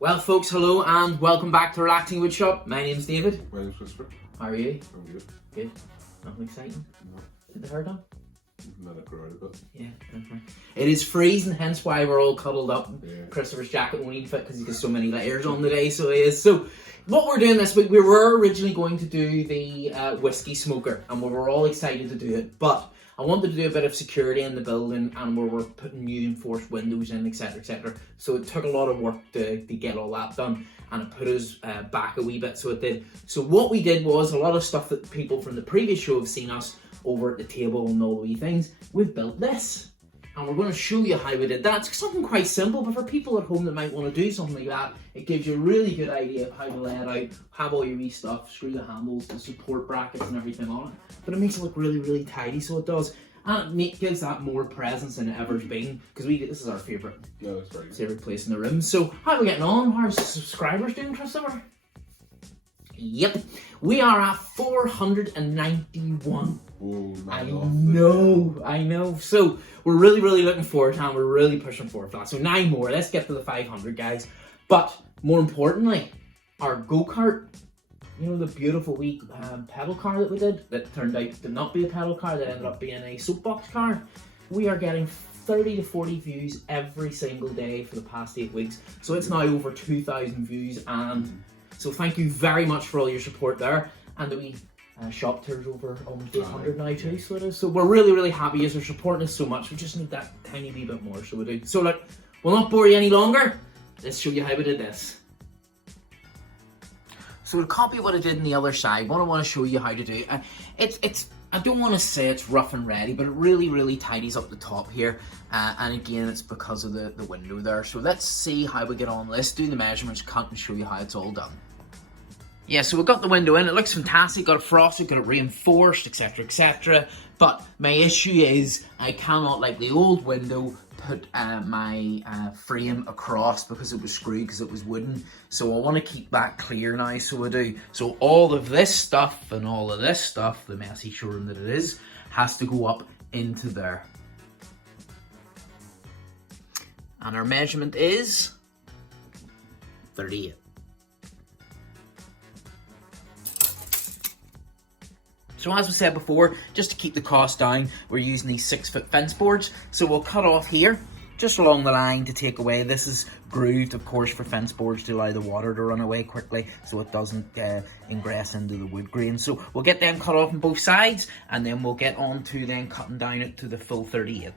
Well, folks, hello and welcome back to Relaxing Woodshop. My name's David. My name's Christopher. How are you? I'm good. Good. Nothing exciting? No. Get the hair done? Let it grow out a bit. Yeah, okay. It is freezing, hence why we're all cuddled up. Yeah. Christopher's jacket won't even fit because he's got so many layers on today, so he is. So, what we're doing this week, we were originally going to do the whiskey smoker, and we were all excited to do it, but I wanted to do a bit of security in the building, and we were putting new enforced windows in, etc, etc. So it took a lot of work to get all that done, and it put us back a wee bit, so it did. So what we did was, a lot of stuff that people from the previous show have seen us over at the table and all the wee things, we've built this. And we're going to show you how we did that. It's something quite simple, but for people at home that might want to do something like that, it gives you a really good idea of how to lay it out, have all your wee stuff, screw the handles, the support brackets and everything on it. But it makes it look really, really tidy, so it does. And it gives that more presence than it ever's been, because this is our favourite place in the room. So, how are we getting on? How are subscribers doing, Christopher? Yep, we are at 491. Oh, I know. So we're really, really looking forward to it, and we're really pushing forward for that. So 9 more. Let's get to the 500, guys. But more importantly, our go-kart. You know, the beautiful wee pedal car that we did, that turned out to not be a pedal car, that ended up being a soapbox car. We are getting 30 to 40 views every single day for the past 8 weeks. So it's now over 2,000 views, and so thank you very much for all your support there. And the wee shop tour's over almost 800 now too, so it is. So we're really, really happy as you're supporting us so much. We just need that tiny wee bit more, so we do. So look, we'll not bore you any longer. Let's show you how we did this. So to copy what I did on the other side, what I want to show you how to do, I don't want to say it's rough and ready, but it really, really tidies up the top here. And again, it's because of the window there. So let's see how we get on. Let's do the measurements, cut, and show you how it's all done. Yeah, so we got the window in. It looks fantastic. Got it frosted, got it reinforced, etc, etc. But my issue is I cannot, like the old window, put my frame across because it was screwed, because it was wooden. So I want to keep that clear now, so I do. So all of this stuff and all of this stuff, the messy showroom that it is, has to go up into there. And our measurement is 38. So as we said before, just to keep the cost down, we're using these 6-foot fence boards. So we'll cut off here, just along the line to take away. This is grooved, of course, for fence boards to allow the water to run away quickly, so it doesn't ingress into the wood grain. So we'll get them cut off on both sides, and then we'll get on to then cutting down it to the full 38.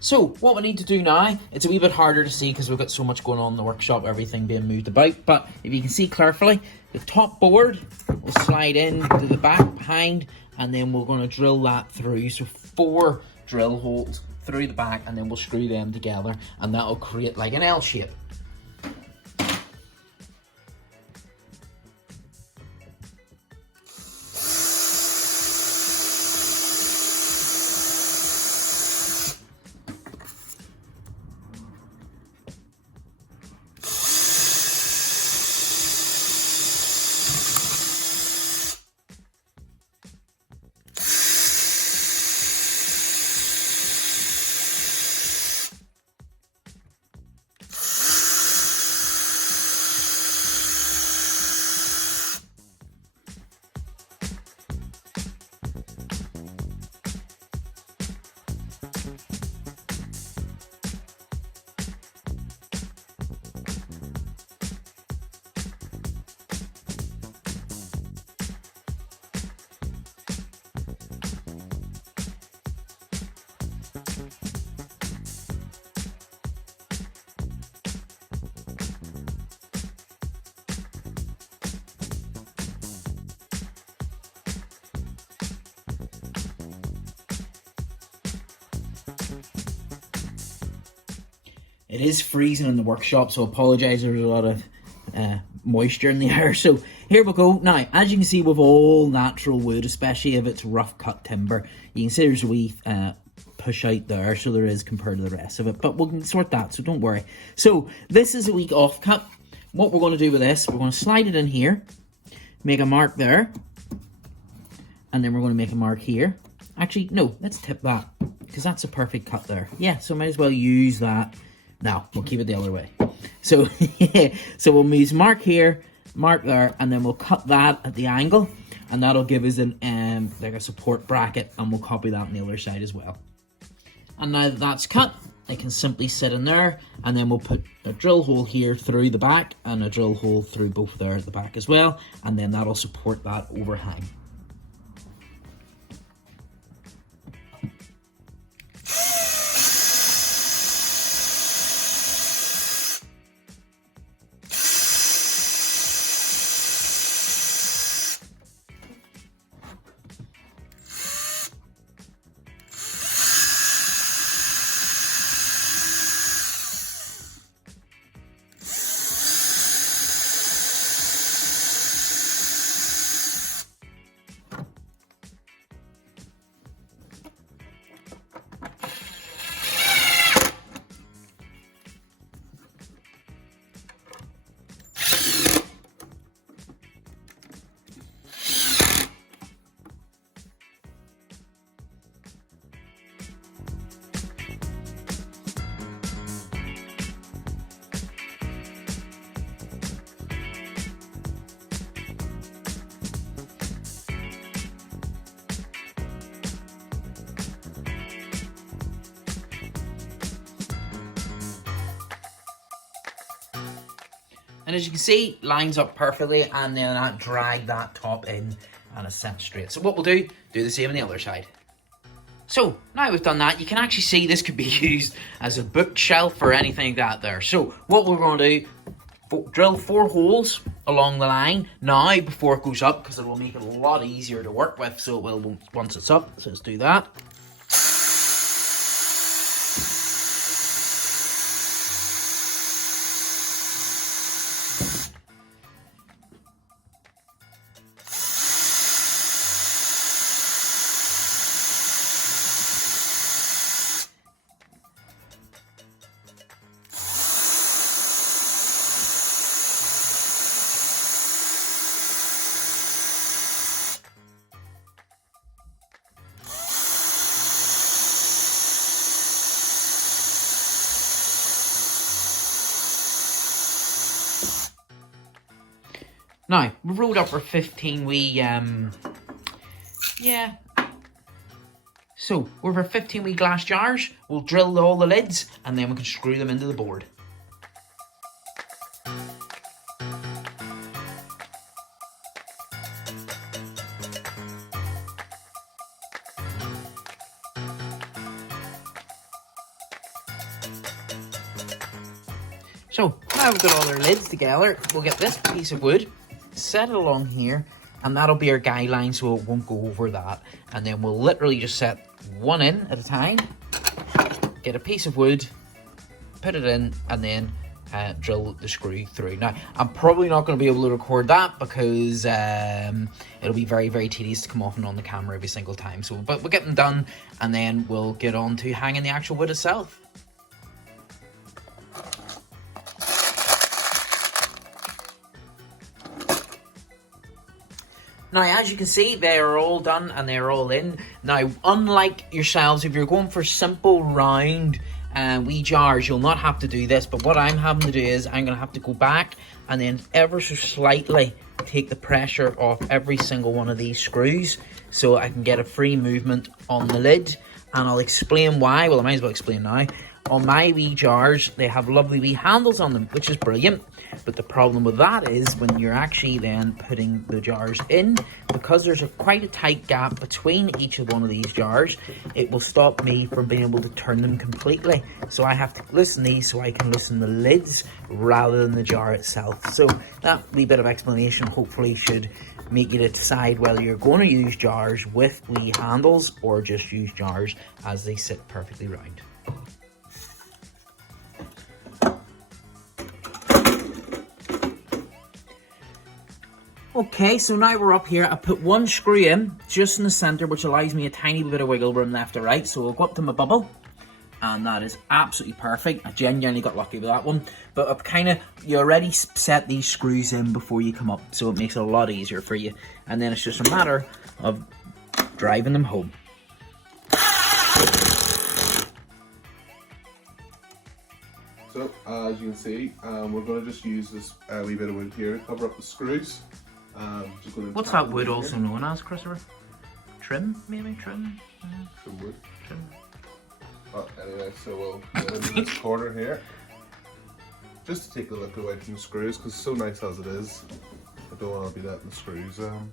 So what we need to do now, it's a wee bit harder to see because we've got so much going on in the workshop, everything being moved about, but if you can see carefully, the top board will slide in to the back behind, and then we're going to drill that through. So 4 drill holes through the back, and then we'll screw them together, and that'll create like an L shape. It is freezing in the workshop, so apologise, there's a lot of moisture in the air. So here we go. Now, as you can see with all natural wood, especially if it's rough cut timber, you can see there's a wee push out there, so there is compared to the rest of it, but we can sort that, so don't worry. So this is a wee off cut. What we're going to do with this, we're going to slide it in here, make a mark there, and then we're going to make a mark here. Actually, no, let's tip that, because that's a perfect cut there. Yeah, so might as well use that. Now, we'll keep it the other way. So, so we'll use mark here, mark there, and then we'll cut that at the angle, and that'll give us an like a support bracket, and we'll copy that on the other side as well. And now that that's cut, it can simply sit in there, and then we'll put a drill hole here through the back and a drill hole through both there at the back as well, and then that'll support that overhang. And as you can see, lines up perfectly, and then I drag that top in and it's set straight. So what we'll do the same on the other side. So now we've done that, you can actually see this could be used as a bookshelf or anything like that there. So what we're going to do, drill 4 holes along the line now before it goes up, because it will make it a lot easier to work with. So it will once it's up. So let's do that. Now, we've rolled up our 15 wee, So, with our 15 wee glass jars, we'll drill all the lids, and then we can screw them into the board. So, now we've got all our lids together, we'll get this piece of wood, set it along here, and that'll be our guideline, so it won't go over that. And then we'll literally just set one in at a time, get a piece of wood, put it in, and then drill the screw through. Now, I'm probably not going to be able to record that because it'll be very, very tedious to come off and on the camera every single time. So, but we'll get them done, and then we'll get on to hanging the actual wood itself. Now, as you can see, they are all done and they're all in. Now, unlike yourselves, if you're going for simple round wee jars, you'll not have to do this. But what I'm having to do is I'm going to have to go back and then ever so slightly take the pressure off every single one of these screws so I can get a free movement on the lid. And I'll explain why. Well, I might as well explain now. On my wee jars, they have lovely wee handles on them, which is brilliant. But the problem with that is when you're actually then putting the jars in, because there's quite a tight gap between each of one of these jars, it will stop me from being able to turn them completely. So I have to loosen these so I can loosen the lids rather than the jar itself. So that wee bit of explanation hopefully should make you decide whether you're going to use jars with wee handles or just use jars as they sit perfectly round. Okay, so now we're up here. I put one screw in, just in the centre, which allows me a tiny bit of wiggle room left or right. So we'll go up to my bubble. And that is absolutely perfect. I genuinely got lucky with that one. But I've you already set these screws in before you come up. So it makes it a lot easier for you. And then it's just a matter of driving them home. So, as you can see, we're going to just use this wee bit of wood here to cover up the screws. Just going to What's that wood also known as, Christopher? Trim, maybe? Trim? Trim wood. Trim. But anyway, so we'll go into this corner here. Just to take the look away from the screws, because it's so nice as it is. I don't want to be letting the screws ruin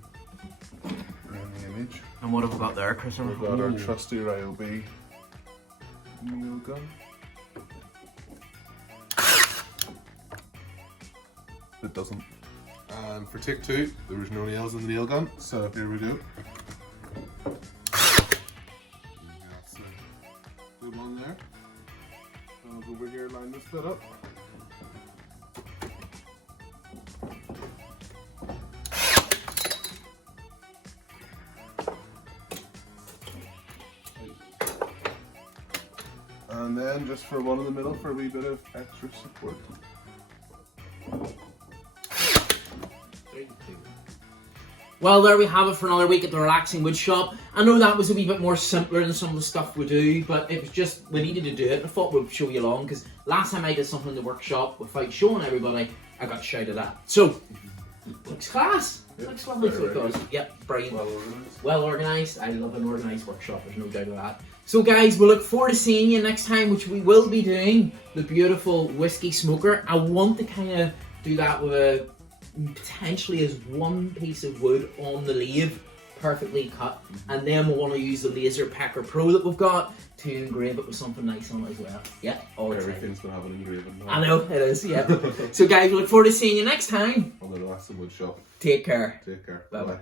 the image. And what have we got there, Christopher? We've got our trusty Ryobi nail gun. It doesn't. And for take 2, there was no nails in the nail gun, so here we go. That's a good one there. I'll go over here, line this bit up. And then just for one in the middle for a wee bit of extra support. Well, there we have it for another week at the Relaxing Wood Shop. I know that was a wee bit more simpler than some of the stuff we do, but it was just, we needed to do it. I thought we'd show you along, because last time I did something in the workshop without showing everybody, I got shouted at. So, looks class. Yep, Looks lovely, so it very does. Yep, brilliant. Well organised. Well organised. I love an organised workshop, there's no doubt of that. So guys, we look forward to seeing you next time, which we will be doing the beautiful whiskey smoker. I want to kind of do that with a potentially as one piece of wood on the lathe, perfectly cut, and then we'll want to use the Laser Pecker Pro that we've got to engrave it with something nice on it as well. Yeah, all Everything's going to have an engraving. I know, it is, yeah. So guys, we look forward to seeing you next time. On the Relaxing Wood Shop. Take care. Take care. Bye-bye. Bye.